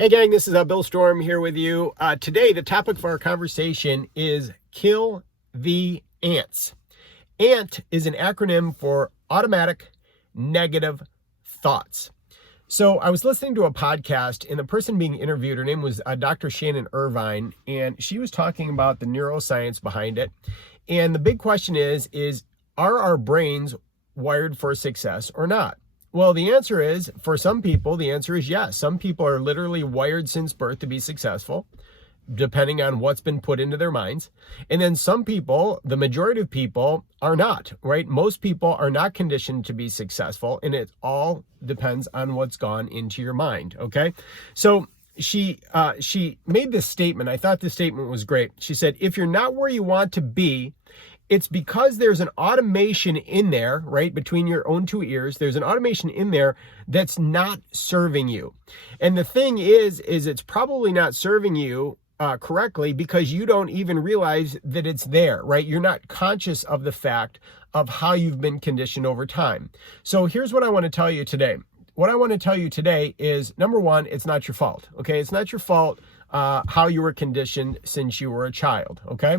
Hey gang, this is Bill Storm here with you. Today, the topic for our conversation is kill the ants. ANT is an acronym for automatic negative thoughts. So I was listening to a podcast and the person being interviewed, her name was Dr. Shannon Irvine, and she was talking about the neuroscience behind it. And the big question is are our brains wired for success or not? Well, the answer is, for some people, the answer is yes. Some people are literally wired since birth to be successful, depending on what's been put into their minds. And then some people, the majority of people, are not, right? Most people are not conditioned to be successful, and it all depends on what's gone into your mind, okay? So she made this statement. I thought this statement was great. She said, if you're not where you want to be, it's because there's an automation in there, right? Between your own two ears, there's an automation in there that's not serving you. And the thing is it's probably not serving you correctly because you don't even realize that it's there, right? You're not conscious of the fact of how you've been conditioned over time. So here's what I want to tell you today. What I want to tell you today is, number one, it's not your fault, okay? It's not your fault how you were conditioned since you were a child, okay?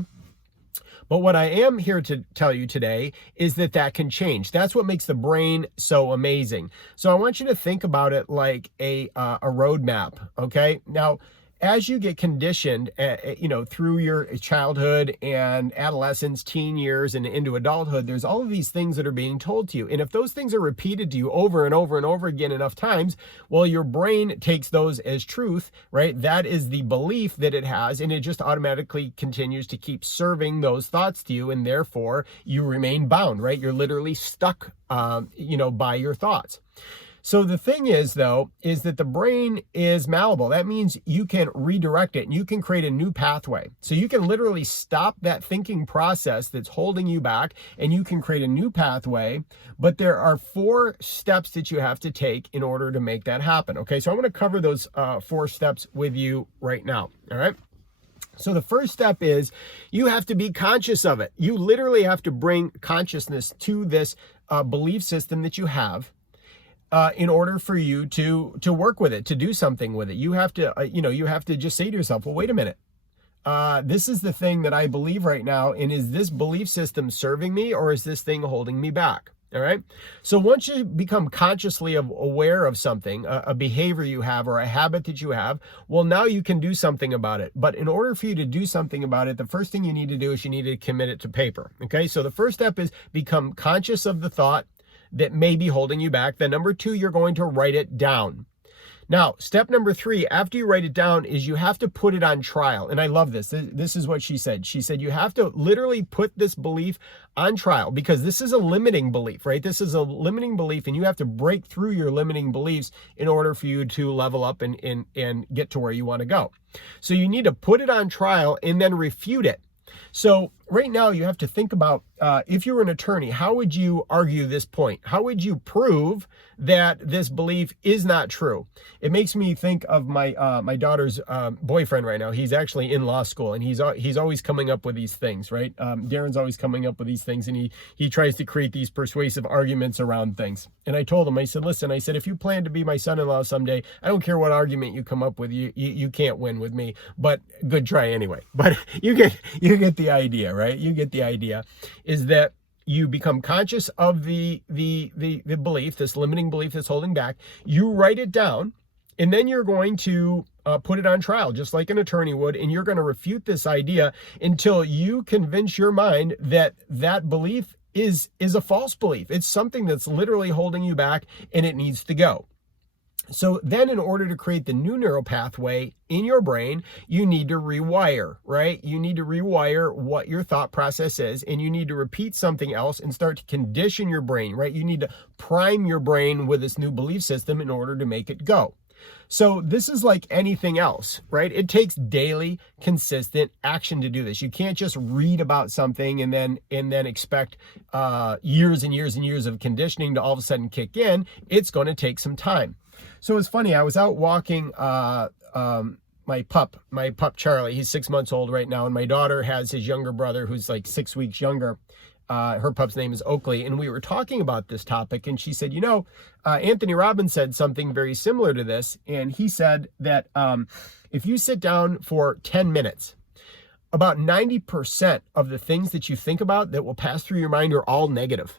But what I am here to tell you today is that can change. That's what makes the brain so amazing. So I want you to think about it like a roadmap, okay? Now, as you get conditioned, through your childhood and adolescence, teen years, and into adulthood, there's all of these things that are being told to you. And if those things are repeated to you over and over and over again enough times, well, your brain takes those as truth, right? That is the belief that it has, and it just automatically continues to keep serving those thoughts to you, and therefore you remain bound, right? You're literally stuck, by your thoughts. So the thing is, though, is that the brain is malleable. That means you can redirect it and you can create a new pathway. So you can literally stop that thinking process that's holding you back and you can create a new pathway. But there are 4 steps that you have to take in order to make that happen. Okay, so I'm going to cover those 4 steps with you right now. All right. So the first step is you have to be conscious of it. You literally have to bring consciousness to this belief system that you have. In order for you to work with it, to do something with it, you have to, you have to just say to yourself, well, wait a minute. This is the thing that I believe right now. And is this belief system serving me or is this thing holding me back? All right. So once you become consciously aware of something, a behavior you have or a habit that you have, well, now you can do something about it. But in order for you to do something about it, the first thing you need to do is you need to commit it to paper. Okay. So the first step is become conscious of the thought that may be holding you back. Then number 2, you're going to write it down. Now, step number 3, after you write it down, is you have to put it on trial. And I love this. This is what she said. She said, you have to literally put this belief on trial because this is a limiting belief, right? This is a limiting belief and you have to break through your limiting beliefs in order for you to level up and get to where you want to go. So you need to put it on trial and then refute it. So right now you have to think about, if you were an attorney, how would you argue this point? How would you prove that this belief is not true? It makes me think of my daughter's boyfriend right now. He's actually in law school and he's always coming up with these things, right? Darren's always coming up with these things and he tries to create these persuasive arguments around things. And I told him, I said, listen, if you plan to be my son-in-law someday, I don't care what argument you come up with, you can't win with me, but good try anyway. But you get the idea, right? You get the idea is that you become conscious of the belief, this limiting belief that's holding back. You write it down, and then you're going to put it on trial, just like an attorney would, and you're going to refute this idea until you convince your mind that that belief is a false belief. It's something that's literally holding you back, and it needs to go. So then in order to create the new neural pathway in your brain, you need to rewire, right? You need to rewire what your thought process is, and you need to repeat something else and start to condition your brain, right? You need to prime your brain with this new belief system in order to make it go. So this is like anything else, right? It takes daily, consistent action to do this. You can't just read about something and then expect years and years and years of conditioning to all of a sudden kick in. It's going to take some time. So it's funny, I was out walking my pup Charlie. He's 6 months old right now, and my daughter has his younger brother who's like 6 weeks younger. her pup's name is Oakley, and we were talking about this topic, and she said, Anthony Robbins said something very similar to this, and he said that if you sit down for 10 minutes, about 90% of the things that you think about that will pass through your mind are all negative.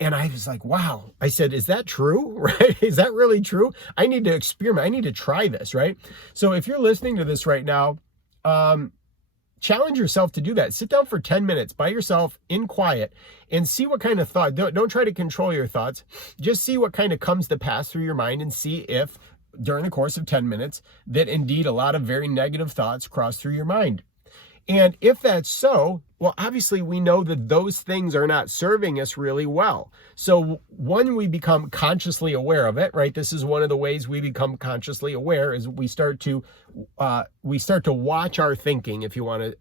And I was like, wow. I said, is that true? Right? Is that really true? I need to experiment. I need to try this, right? So if you're listening to this right now, challenge yourself to do that. Sit down for 10 minutes by yourself in quiet and see what kind of thought. Don't try to control your thoughts. Just see what kind of comes to pass through your mind and see if during the course of 10 minutes that indeed a lot of very negative thoughts cross through your mind. And if that's so, well, obviously we know that those things are not serving us really well. So when we become consciously aware of it, right? This is one of the ways we become consciously aware is we start to watch our thinking, if you want a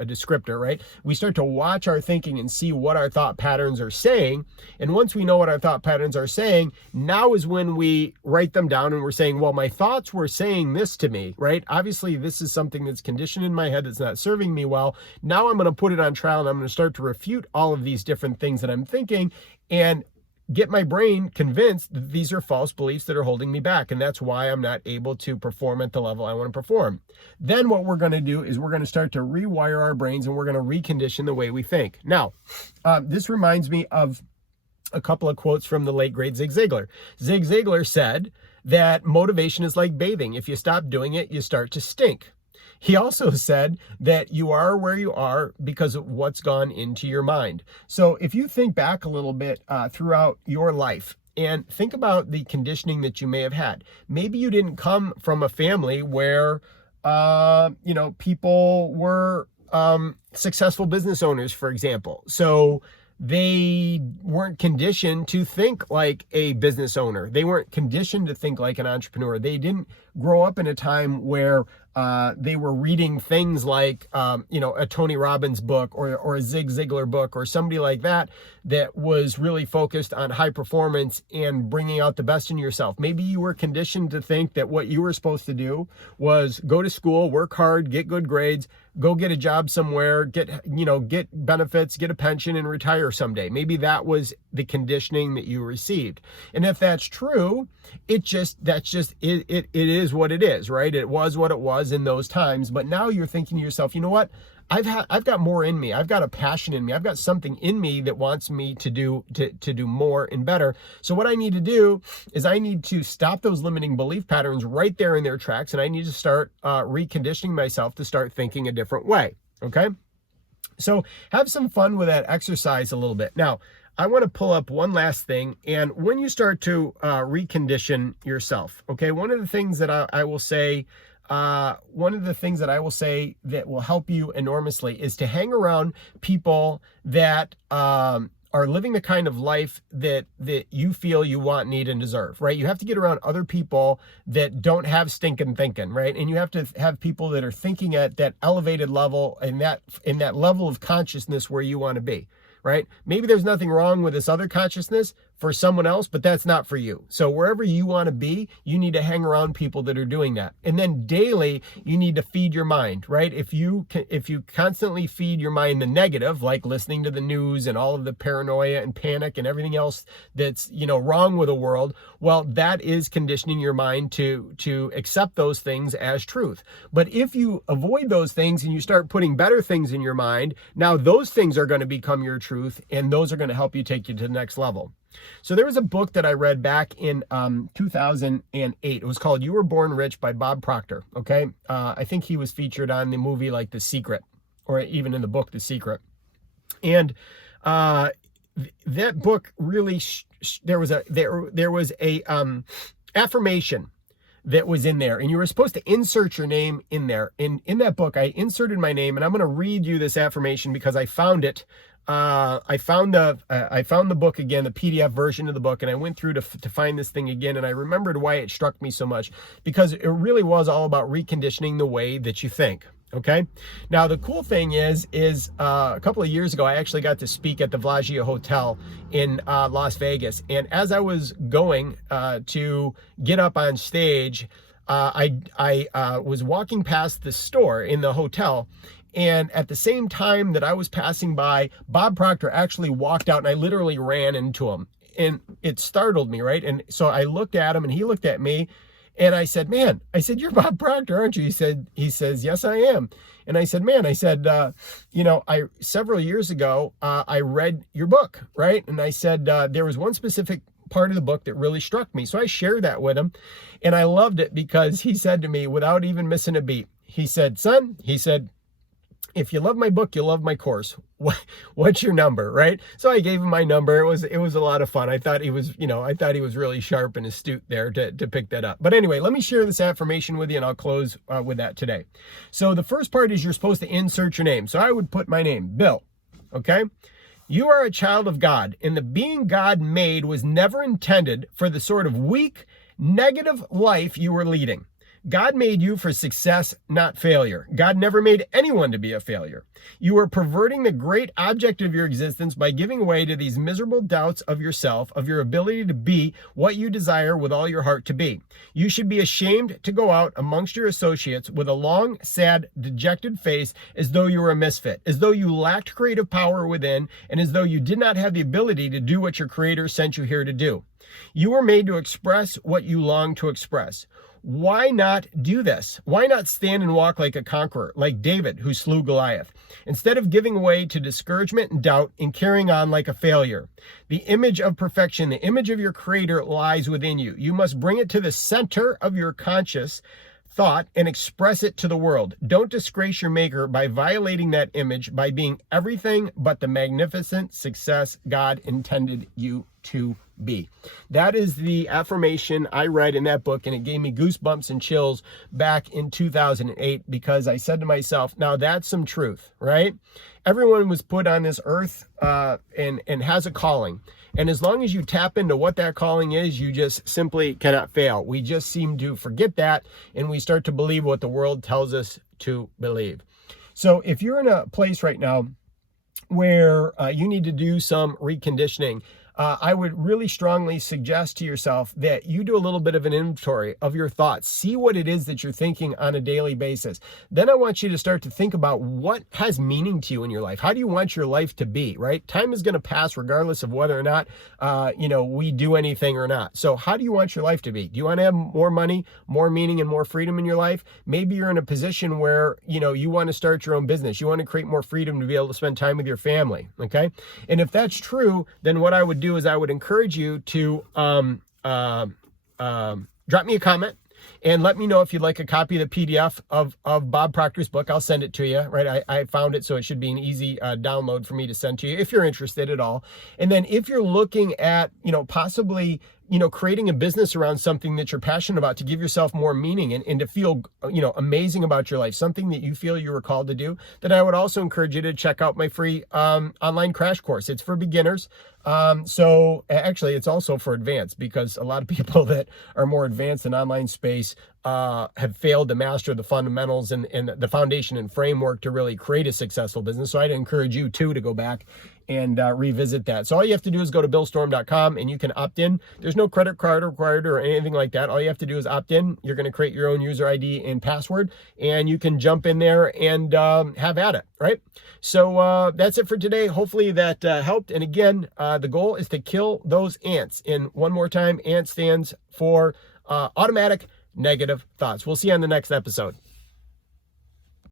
descriptor, right? We start to watch our thinking and see what our thought patterns are saying. And once we know what our thought patterns are saying, now is when we write them down and we're saying, well, my thoughts were saying this to me, right? Obviously, this is something that's conditioned in my head that's not serving me well. Now I'm going to put it on trial and I'm going to start to refute all of these different things that I'm thinking and get my brain convinced that these are false beliefs that are holding me back. And that's why I'm not able to perform at the level I want to perform. Then what we're going to do is we're going to start to rewire our brains and we're going to recondition the way we think. Now, this reminds me of a couple of quotes from the late great Zig Ziglar. Zig Ziglar said that motivation is like bathing. If you stop doing it, you start to stink. He also said that you are where you are because of what's gone into your mind. So if you think back a little bit throughout your life and think about the conditioning that you may have had, maybe you didn't come from a family where, people were successful business owners, for example. So they weren't conditioned to think like a business owner. They weren't conditioned to think like an entrepreneur. They didn't grow up in a time where they were reading things like, a Tony Robbins book or a Zig Ziglar book or somebody like that was really focused on high performance and bringing out the best in yourself. Maybe you were conditioned to think that what you were supposed to do was go to school, work hard, get good grades, go get a job somewhere, get benefits, get a pension and retire someday. Maybe that was the conditioning that you received. And if that's true, it is what it is, right? It was what it was in those times. But now you're thinking to yourself, you know what? I've got more in me. I've got a passion in me. I've got something in me that wants me to do more and better. So what I need to do is I need to stop those limiting belief patterns right there in their tracks. And I need to start reconditioning myself to start thinking a different way. Okay. So have some fun with that exercise a little bit. Now, I want to pull up one last thing. And when you start to recondition yourself, okay, one of the things that I will say that will help you enormously is to hang around people that are living the kind of life that you feel you want, need, and deserve, right? You have to get around other people that don't have stinking thinking, right? And you have to have people that are thinking at that elevated level and in that level of consciousness where you want to be, right? Maybe there's nothing wrong with this other consciousness for someone else, but that's not for you. So wherever you want to be, you need to hang around people that are doing that. And then daily, you need to feed your mind, right? If you constantly feed your mind the negative, like listening to the news and all of the paranoia and panic and everything else that's, wrong with the world, well, that is conditioning your mind to accept those things as truth. But if you avoid those things and you start putting better things in your mind, now those things are going to become your truth, and those are going to help you take you to the next level. So there was a book that I read back in 2008. It was called You Were Born Rich by Bob Proctor. Okay. I think he was featured on the movie like The Secret, or even in the book The Secret. And that book really, there was a affirmation that was in there, and you were supposed to insert your name in there. In that book, I inserted my name, and I'm going to read you this affirmation because I found it. I found the book again, the PDF version of the book, and I went through to find this thing again, and I remembered why it struck me so much, because it really was all about reconditioning the way that you think. Okay. Now, the cool thing is a couple of years ago, I actually got to speak at the Bellagio Hotel in Las Vegas. And as I was going to get up on stage, I was walking past the store in the hotel, And at the same time that I was passing by, Bob Proctor actually walked out, and I literally ran into him. And it startled me, right? And so I looked at him, and he looked at me, and I said, man, I said, you're Bob Proctor, aren't you? He says, yes, I am. And I said, man, I said, several years ago, I read your book, right? And I said, there was one specific part of the book that really struck me. So I shared that with him, and I loved it because he said to me, without even missing a beat, he said, son, he said, if you love my book, you'll love my course. What's your number, right? So I gave him my number. It was a lot of fun. I thought he was really sharp and astute there to pick that up. But anyway, let me share this affirmation with you, and I'll close with that today. So the first part is you're supposed to insert your name. So I would put my name, Bill, okay? You are a child of God, and the being God made was never intended for the sort of weak, negative life you were leading. God made you for success, not failure. God never made anyone to be a failure. You are perverting the great object of your existence by giving way to these miserable doubts of yourself, of your ability to be what you desire with all your heart to be. You should be ashamed to go out amongst your associates with a long, sad, dejected face as though you were a misfit, as though you lacked creative power within, and as though you did not have the ability to do what your Creator sent you here to do. You were made to express what you long to express. Why not do this? Why not stand and walk like a conqueror, like David, who slew Goliath, instead of giving way to discouragement and doubt and carrying on like a failure? The image of perfection, the image of your Creator lies within you. You must bring it to the center of your conscious thought and express it to the world. Don't disgrace your Maker by violating that image, by being everything but the magnificent success God intended you to be. That is the affirmation I read in that book, and it gave me goosebumps and chills back in 2008 because I said to myself, now that's some truth, right? Everyone was put on this earth and has a calling. And as long as you tap into what that calling is, you just simply cannot fail. We just seem to forget that, and we start to believe what the world tells us to believe. So if you're in a place right now where you need to do some reconditioning, I would really strongly suggest to yourself that you do a little bit of an inventory of your thoughts. See what it is that you're thinking on a daily basis. Then I want you to start to think about what has meaning to you in your life. How do you want your life to be, right? Time is going to pass regardless of whether or not, we do anything or not. So how do you want your life to be? Do you want to have more money, more meaning, and more freedom in your life? Maybe you're in a position where, you want to start your own business. You want to create more freedom to be able to spend time with your family, okay? And if that's true, then what I would do is I would encourage you to drop me a comment and let me know if you'd like a copy of the PDF of Bob Proctor's book. I'll send it to you, right? I found it, so it should be an easy download for me to send to you if you're interested at all. And then if you're looking at, possibly, creating a business around something that you're passionate about to give yourself more meaning and to feel, amazing about your life, something that you feel you were called to do, then I would also encourage you to check out my free online crash course. It's for beginners. So actually it's also for advanced, because a lot of people that are more advanced in online space have failed to master the fundamentals and the foundation and framework to really create a successful business. So I'd encourage you too to go back and revisit that. So all you have to do is go to billstorm.com and you can opt in. There's no credit card required or anything like that. All you have to do is opt in. You're going to create your own user ID and password, and you can jump in there and have at it, right? So that's it for today. Hopefully that helped. And again, the goal is to kill those ants. And one more time, ANT stands for automatic negative thoughts. We'll see you on the next episode.